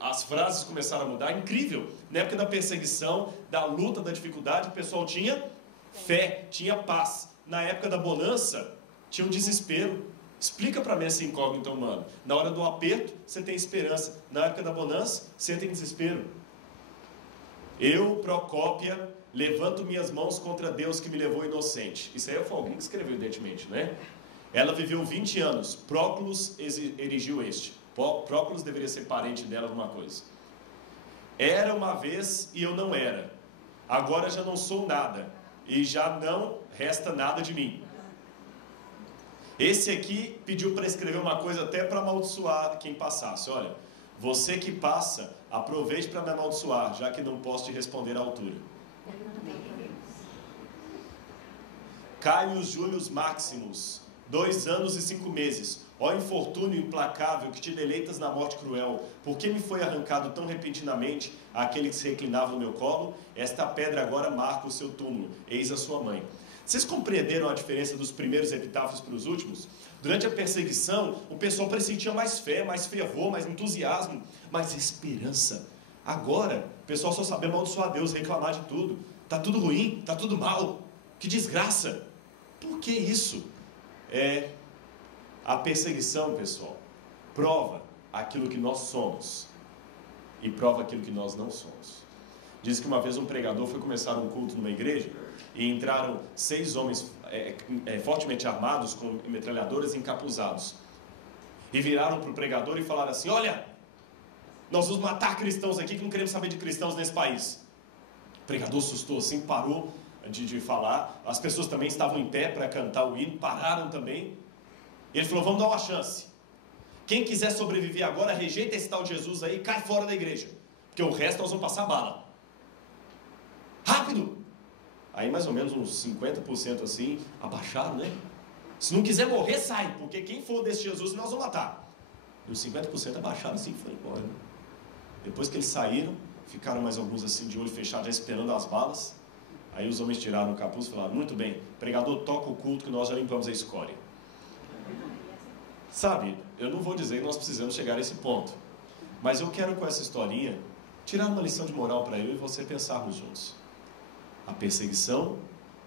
as frases começaram a mudar. Incrível. Na época da perseguição, da luta, da dificuldade, o pessoal tinha fé, tinha paz. Na época da bonança, tinha um desespero. Explica para mim essa incógnita humana. Na hora do aperto, você tem esperança. Na época da bonança, você tem desespero. Eu, Procópia, levanto minhas mãos contra Deus que me levou inocente. Isso aí foi alguém que escreveu, evidentemente, né? Ela viveu 20 anos. Próculos erigiu este. Próculos deveria ser parente dela, alguma coisa. Era uma vez e eu não era. Agora já não sou nada. E já não resta nada de mim. Esse aqui pediu para escrever uma coisa até para amaldiçoar quem passasse. Olha, você que passa, aproveite para me amaldiçoar, já que não posso te responder à altura. Caius Július Maximus, 2 anos e 5 meses. Ó infortúnio implacável que te deleitas na morte cruel, por que me foi arrancado tão repentinamente aquele que se reclinava no meu colo? Esta pedra agora marca o seu túmulo, eis a sua mãe. Vocês compreenderam a diferença dos primeiros epitáfios para os últimos? Durante a perseguição, o pessoal pressentia mais fé, mais fervor, mais entusiasmo, mais esperança. Agora, o pessoal só sabe amaldiçoar Deus, reclamar de tudo. Está tudo ruim, está tudo mal, que desgraça. Por que isso? A perseguição, pessoal, prova aquilo que nós somos e prova aquilo que nós não somos. Diz que uma vez um pregador foi começar um culto numa igreja e entraram 6 homens fortemente armados com metralhadoras encapuzados e viraram para o pregador e falaram assim: olha, nós vamos matar cristãos aqui que não queremos saber de cristãos nesse país. O pregador assustou assim, parou de falar. As pessoas também estavam em pé para cantar o hino, pararam também. E ele falou: vamos dar uma chance. Quem quiser sobreviver agora, rejeita esse tal Jesus aí e cai fora da igreja, porque o resto nós vamos passar bala. Rápido! Aí mais ou menos uns 50% assim, abaixaram, né? Se não quiser morrer, sai, porque quem for desse Jesus nós vamos matar. E os 50% abaixaram assim e foram embora, né? Depois que eles saíram, ficaram mais alguns assim de olho fechado, já esperando as balas. Aí os homens tiraram o capuz e falaram: muito bem, pregador, toca o culto que nós já limpamos a escória. Sabe, eu não vou dizer que nós precisamos chegar a esse ponto, Mas eu quero com essa historinha tirar uma lição de moral para eu e você pensarmos juntos. A perseguição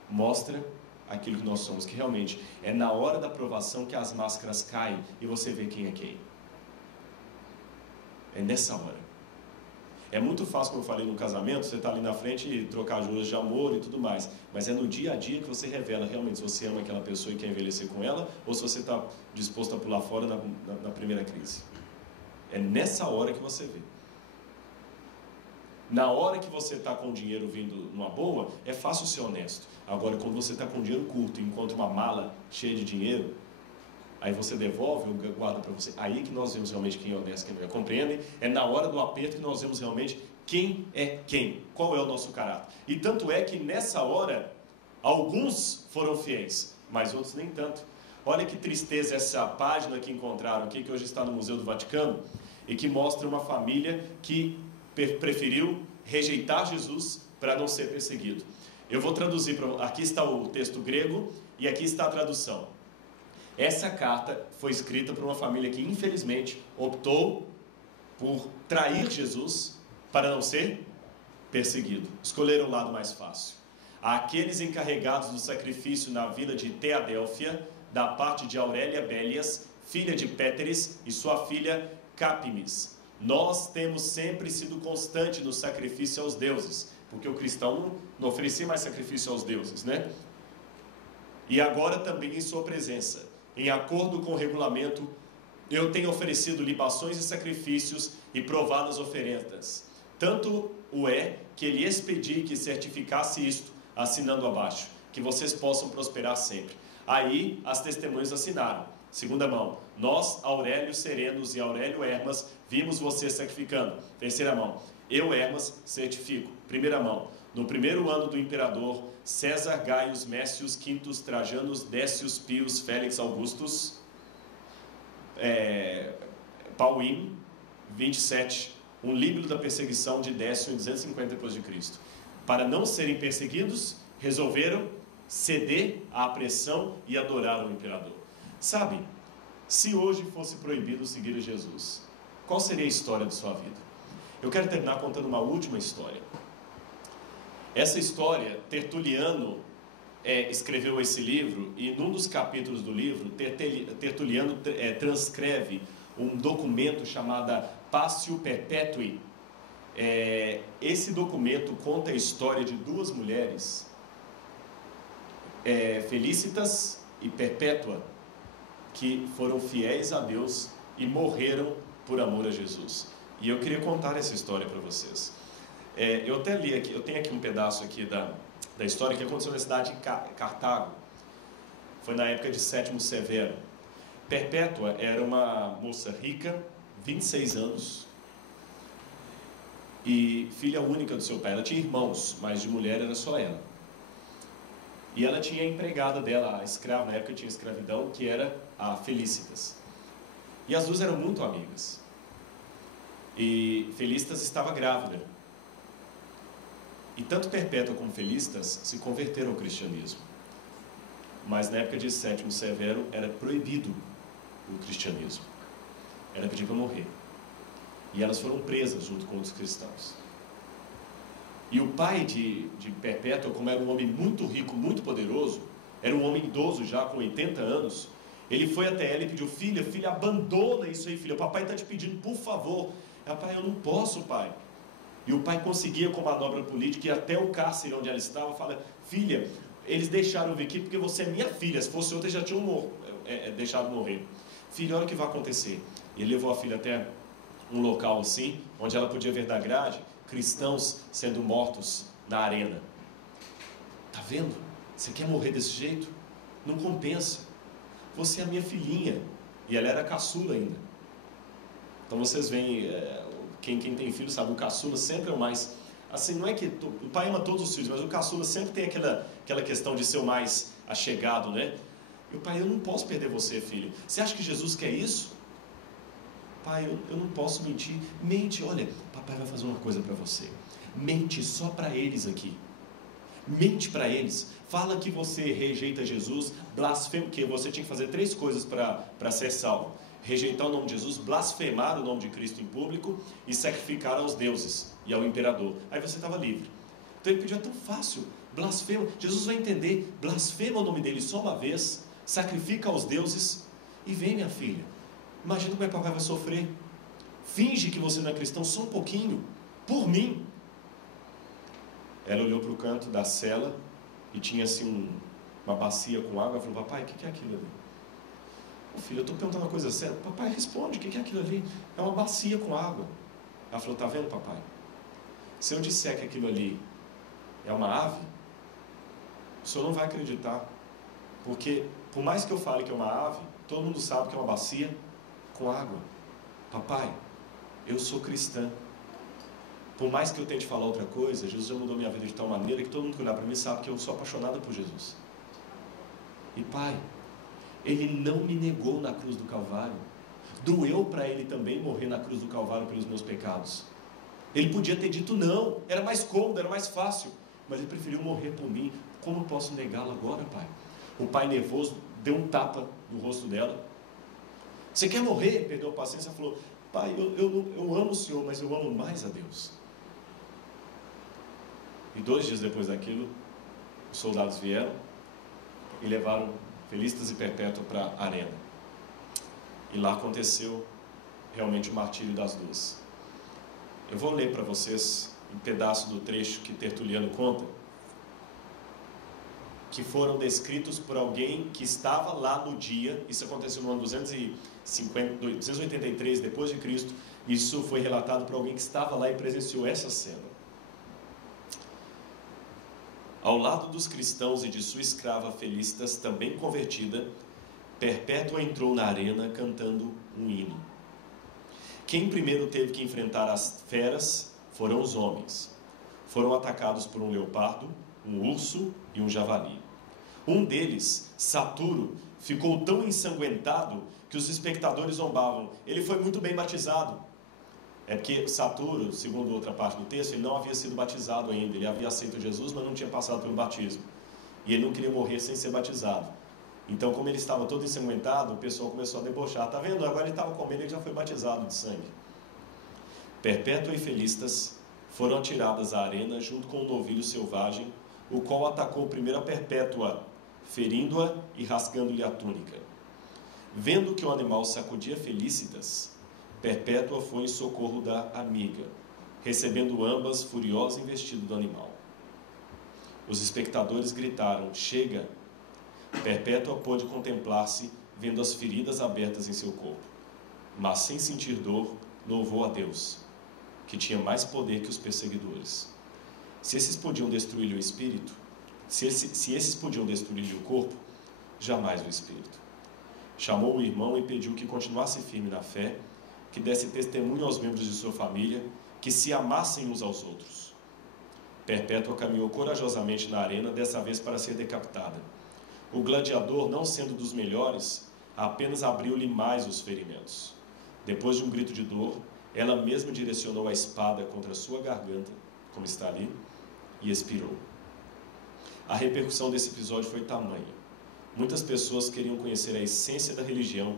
mostra aquilo que nós somos, que realmente é na hora da provação que as máscaras caem e você vê quem é quem. É nessa hora. É muito fácil, como eu falei, no casamento, você está ali na frente e trocar juras de amor e tudo mais. Mas é no dia a dia que você revela realmente se você ama aquela pessoa e quer envelhecer com ela, ou se você está disposto a pular fora na primeira crise. É nessa hora que você vê. Na hora que você está com o dinheiro vindo numa boa, é fácil ser honesto. Agora, quando você está com o dinheiro curto e encontra uma mala cheia de dinheiro, aí você devolve ou guarda para você. Aí que nós vemos realmente quem é honesto, quem não é. Compreendem? É na hora do aperto que nós vemos realmente quem é quem. Qual é o nosso caráter. E tanto é que nessa hora, alguns foram fiéis, mas outros nem tanto. Olha que tristeza essa página que encontraram aqui, que hoje está no Museu do Vaticano, e que mostra uma família que preferiu rejeitar Jesus para não ser perseguido. Eu vou traduzir, aqui está o texto grego e aqui está a tradução. Essa carta foi escrita por uma família que infelizmente optou por trair Jesus para não ser perseguido. Escolheram o lado mais fácil. Aqueles encarregados do sacrifício na vila de Teadélfia, da parte de Aurélia Bélias, filha de Péteres, e sua filha Cápimis. Nós temos sempre sido constantes no sacrifício aos deuses, porque o cristão não oferecia mais sacrifício aos deuses, né? E agora também em sua presença, em acordo com o regulamento, eu tenho oferecido libações e sacrifícios e provado as oferendas. Tanto o é que ele expedi que certificasse isto, assinando abaixo, que vocês possam prosperar sempre. Aí as testemunhas assinaram. Segunda mão, nós, Aurélio Serenos e Aurélio Hermas, vimos você sacrificando. Terceira mão, eu, Hermas, certifico. Primeira mão, no primeiro ano do imperador César Gaius Mécius Quintus Trajanus Décius Pius Félix Augustus, Pauim, 27, um livro da perseguição de Décio em 250 d.C. Para não serem perseguidos, resolveram ceder à pressão e adorar o imperador. Sabe, se hoje fosse proibido seguir Jesus, qual seria a história de sua vida? Eu quero terminar contando uma última história. Essa história, Tertuliano escreveu esse livro, e num dos capítulos do livro, Tertuliano transcreve um documento chamado Passio Perpetui. Esse documento conta a história de duas mulheres, Felicitas e Perpétua, que foram fiéis a Deus e morreram por amor a Jesus. E eu queria contar essa história para vocês. Eu até li aqui, eu tenho aqui um pedaço aqui da história que aconteceu na cidade de Cartago. Foi na época de Sétimo Severo. Perpétua era uma moça rica, 26 anos, e filha única do seu pai. Ela tinha irmãos, mas de mulher era só ela. E ela tinha a empregada dela, a escrava, na época tinha escravidão, que era a Felicitas. E as duas eram muito amigas. E Felicitas estava grávida. E tanto Perpétua como Felicitas se converteram ao cristianismo. Mas na época de Sétimo Severo era proibido o cristianismo. Era pedido para morrer. E elas foram presas junto com outros cristãos. E o pai de Perpétua, como era um homem muito rico, muito poderoso, era um homem idoso já, com 80 anos, ele foi até ela e pediu: filha, abandona isso aí, filha, o papai está te pedindo, por favor. Ela: pai, eu não posso, pai. E o pai conseguia, com manobra política, ir até o cárcere onde ela estava, fala: filha, eles deixaram eu vir aqui porque você é minha filha, se fosse outra, eles já tinham deixado morrer. Filha, olha o que vai acontecer. E ele levou a filha até um local assim, onde ela podia ver da grade cristãos sendo mortos na arena. Tá vendo? Você quer morrer desse jeito? Não compensa. Você é a minha filhinha. E ela era caçula ainda. Então vocês veem, quem tem filho sabe, o caçula sempre é o mais... Assim, não é que o pai ama todos os filhos, mas o caçula sempre tem aquela questão de ser o mais achegado, né? E o pai: eu não posso perder você, filho. Você acha que Jesus quer isso? Pai, eu não posso mentir. Mente, olha, papai vai fazer uma coisa para você. Mente só para eles aqui. Mente para eles. Fala que você rejeita Jesus, blasfema, que você tinha que fazer 3 coisas para ser salvo: rejeitar o nome de Jesus, blasfemar o nome de Cristo em público e sacrificar aos deuses e ao imperador. Aí você estava livre. Então ele pediu, é tão fácil, blasfema, Jesus vai entender, blasfema o nome dele só uma vez, sacrifica aos deuses e vem, minha filha. Imagina como é que papai vai sofrer. Finge que você não é cristão só um pouquinho, por mim. Ela olhou para o canto da cela e tinha assim uma bacia com água. Ela falou, papai, o que é aquilo ali? Ô, filho, eu estou perguntando uma coisa séria. Papai, responde, o que é aquilo ali? É uma bacia com água. Ela falou, está vendo, papai? Se eu disser que aquilo ali é uma ave, o senhor não vai acreditar. Porque, por mais que eu fale que é uma ave, todo mundo sabe que é uma bacia com água. Papai, eu sou cristã. Por mais que eu tente falar outra coisa, Jesus já mudou minha vida de tal maneira que todo mundo que olhar para mim sabe que eu sou apaixonada por Jesus. E pai, ele não me negou na cruz do Calvário. Doeu para ele também morrer na cruz do Calvário pelos meus pecados. Ele podia ter dito não, era mais cômodo, era mais fácil, mas ele preferiu morrer por mim. Como eu posso negá-lo agora, pai? O pai nervoso deu um tapa no rosto dela. Você quer morrer? Perdeu a paciência e falou, pai, eu amo o Senhor, mas eu amo mais a Deus. E 2 dias depois daquilo, os soldados vieram e levaram Felícitas e Perpétua para a arena. E lá aconteceu realmente o martírio das duas. Eu vou ler para vocês um pedaço do trecho que Tertuliano conta, que foram descritos por alguém que estava lá no dia. Isso aconteceu no ano 283 depois de Cristo. Isso foi relatado por alguém que estava lá e presenciou essa cena. Ao lado dos cristãos e de sua escrava Felícitas, também convertida, Perpétua entrou na arena cantando um hino. Quem primeiro teve que enfrentar as feras foram os homens. Foram atacados por um leopardo, um urso e um javali. Um deles, Saturo, ficou tão ensanguentado que os espectadores zombavam. Ele foi muito bem batizado. É porque Saturo, segundo outra parte do texto, ele não havia sido batizado ainda. Ele havia aceito Jesus, mas não tinha passado pelo batismo. E ele não queria morrer sem ser batizado. Então, como ele estava todo ensanguentado, o pessoal começou a debochar. Tá vendo? Agora ele estava comendo, ele já foi batizado de sangue. Perpétua e Felícitas foram atiradas à arena junto com um novilho selvagem, o qual atacou primeiro a Perpétua, ferindo-a e rasgando-lhe a túnica. Vendo que o animal sacudia Felícitas, Perpétua foi em socorro da amiga, recebendo ambas furiosa investida do animal. Os espectadores gritaram, chega! Perpétua pôde contemplar-se, vendo as feridas abertas em seu corpo. Mas, sem sentir dor, louvou a Deus, que tinha mais poder que os perseguidores. Se esses podiam destruir-lhe o espírito, se esses podiam destruir-lhe o corpo, jamais o espírito. Chamou o irmão e pediu que continuasse firme na fé, que desse testemunho aos membros de sua família, que se amassem uns aos outros. Perpétua caminhou corajosamente na arena, dessa vez para ser decapitada. O gladiador, não sendo dos melhores, apenas abriu-lhe mais os ferimentos. Depois de um grito de dor, ela mesma direcionou a espada contra sua garganta, como está ali, e expirou. A repercussão desse episódio foi tamanha. Muitas pessoas queriam conhecer a essência da religião,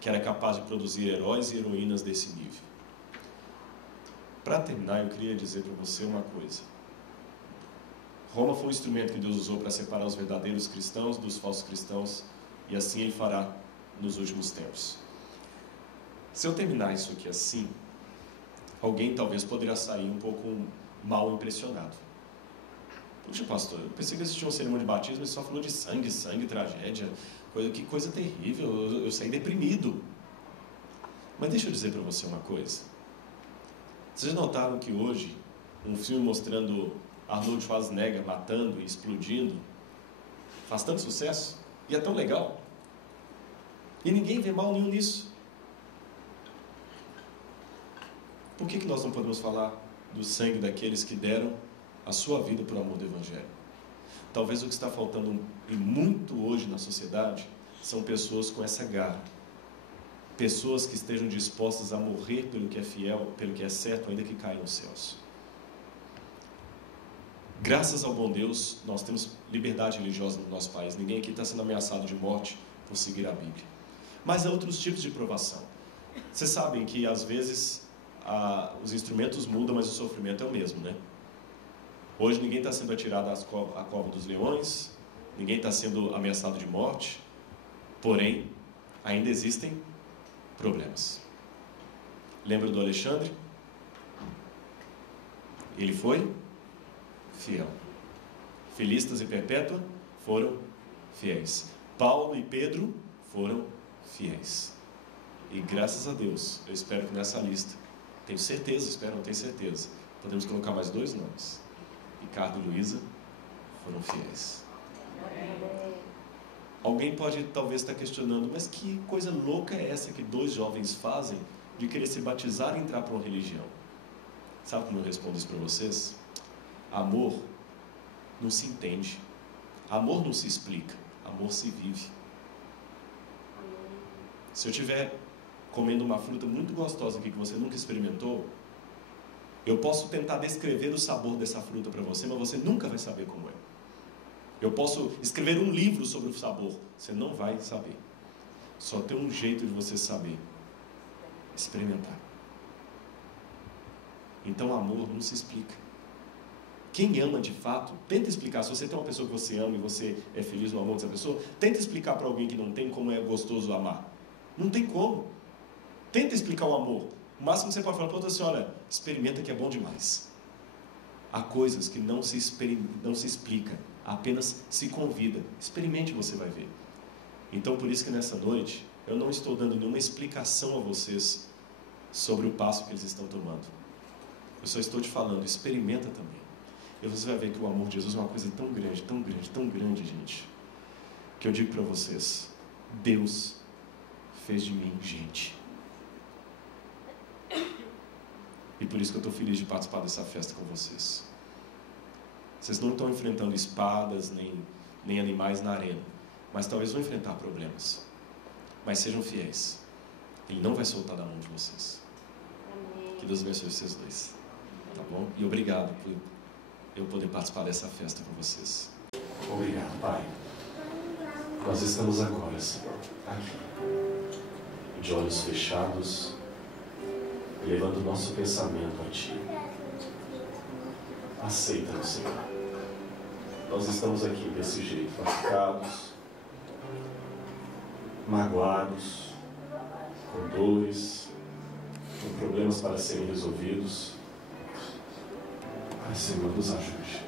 que era capaz de produzir heróis e heroínas desse nível. Para terminar, eu queria dizer para você uma coisa. Roma foi um instrumento que Deus usou para separar os verdadeiros cristãos dos falsos cristãos, e assim Ele fará nos últimos tempos. Se eu terminar isso aqui assim, alguém talvez poderá sair um pouco mal impressionado. Puxa, pastor, eu pensei que existia uma cerimônia de batismo e só falou de sangue, tragédia, que coisa terrível, eu saí deprimido. Mas deixa eu dizer para você uma coisa. Vocês notaram que hoje, um filme mostrando Arnold Schwarzenegger matando e explodindo faz tanto sucesso? E é tão legal? E ninguém vê mal nenhum nisso. Por que nós não podemos falar do sangue daqueles que deram a sua vida por amor do Evangelho? Talvez o que está faltando e muito hoje na sociedade são pessoas com essa garra. Pessoas que estejam dispostas a morrer pelo que é fiel, pelo que é certo, ainda que caiam nos céus. Graças ao bom Deus, nós temos liberdade religiosa no nosso país. Ninguém aqui está sendo ameaçado de morte por seguir a Bíblia. Mas há outros tipos de provação. Vocês sabem que às vezes os instrumentos mudam, mas o sofrimento é o mesmo, né? Hoje ninguém está sendo atirado à cova dos leões, ninguém está sendo ameaçado de morte, porém, ainda existem problemas. Lembra do Alexandre? Ele foi fiel. Filistas e Perpétua foram fiéis. Paulo e Pedro foram fiéis. E graças a Deus, eu espero que nessa lista, tenho certeza, não tenho certeza, podemos colocar mais 2 nomes. Ricardo e Luísa foram fiéis. Alguém pode talvez estar questionando, mas que coisa louca é essa que 2 jovens fazem de querer se batizar e entrar para uma religião? Sabe como eu respondo isso para vocês? Amor não se entende. Amor não se explica. Amor se vive. Se eu estiver comendo uma fruta muito gostosa aqui que você nunca experimentou, eu posso tentar descrever o sabor dessa fruta para você, mas você nunca vai saber como é. Eu posso escrever um livro sobre o sabor, você não vai saber. Só tem um jeito de você saber: experimentar. Então, amor não se explica. Quem ama de fato, tenta explicar. Se você tem uma pessoa que você ama e você é feliz no amor dessa pessoa, tenta explicar para alguém que não tem como é gostoso amar. Não tem como. Tenta explicar o amor. O máximo que você pode falar para outra assim: olha, experimenta que é bom demais. Há coisas que não se explica, apenas se convida. Experimente e você vai ver. Então, por isso que nessa noite, eu não estou dando nenhuma explicação a vocês sobre o passo que eles estão tomando. Eu só estou te falando, experimenta também. E você vai ver que o amor de Jesus é uma coisa tão grande, tão grande, tão grande, gente, que eu digo para vocês: Deus fez de mim gente. E por isso que eu estou feliz de participar dessa festa com vocês. Vocês não estão enfrentando espadas, nem animais na arena, mas talvez vão enfrentar problemas. Mas sejam fiéis. Ele não vai soltar da mão de vocês. Que Deus abençoe vocês 2. Tá bom? E obrigado por eu poder participar dessa festa com vocês. Obrigado, Pai. Nós estamos agora, Senhor, aqui, de olhos fechados, levando o nosso pensamento a Ti. Aceita-nos, Senhor. Nós estamos aqui desse jeito, machucados, magoados, com dores, com problemas para serem resolvidos. Ai, Senhor, nos ajude.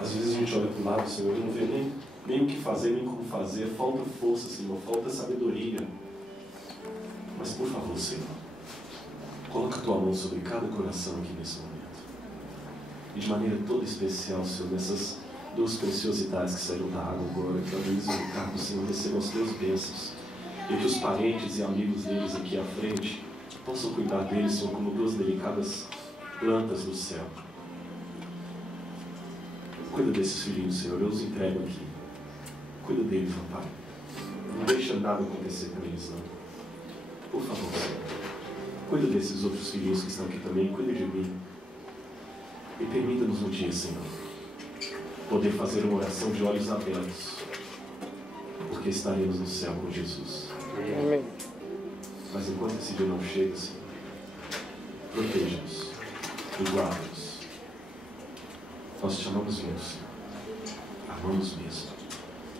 Às vezes a gente olha para o lado, Senhor, e não vê nem o que fazer, nem como fazer. Falta força, Senhor, falta sabedoria. Mas, por favor, Senhor, coloca a Tua mão sobre cada coração aqui nesse momento. E de maneira toda especial, Senhor, nessas 2 preciosidades que saíram da água agora, que a Luísa e o Ricardo, Senhor, recebam as Tuas bênçãos. E que os parentes e amigos deles aqui à frente possam cuidar deles, Senhor, como 2 delicadas plantas do céu. Cuida desses filhinhos, Senhor, eu os entrego aqui. Cuida deles, ó Pai. Não deixa nada acontecer com eles, não. Por favor, Senhor. Cuida desses outros filhinhos que estão aqui também. Cuida de mim. E permita-nos um dia, Senhor, poder fazer uma oração de olhos abertos, porque estaremos no céu com Jesus. Amém. Mas enquanto esse dia não chega, Senhor, proteja-nos e guarda-nos. Nós te amamos muito, Senhor. Amamos mesmo.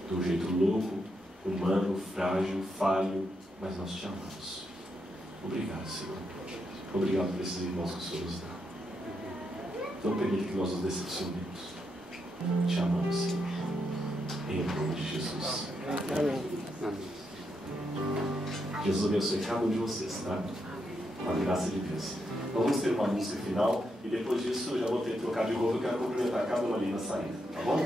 Do jeito louco, humano, frágil, falho, mas nós te amamos. Obrigado, Senhor. Obrigado por esses irmãos que o Senhor nos dá. Não permita que nós nos decepcionemos. Te amamos, Senhor. Em nome de Jesus. Amém. Jesus abençoe cada um de vocês, tá? Com a graça de Deus. Nós vamos ter uma música final e depois disso eu já vou ter que trocar de roupa. Eu quero cumprimentar cada um ali na saída, tá bom?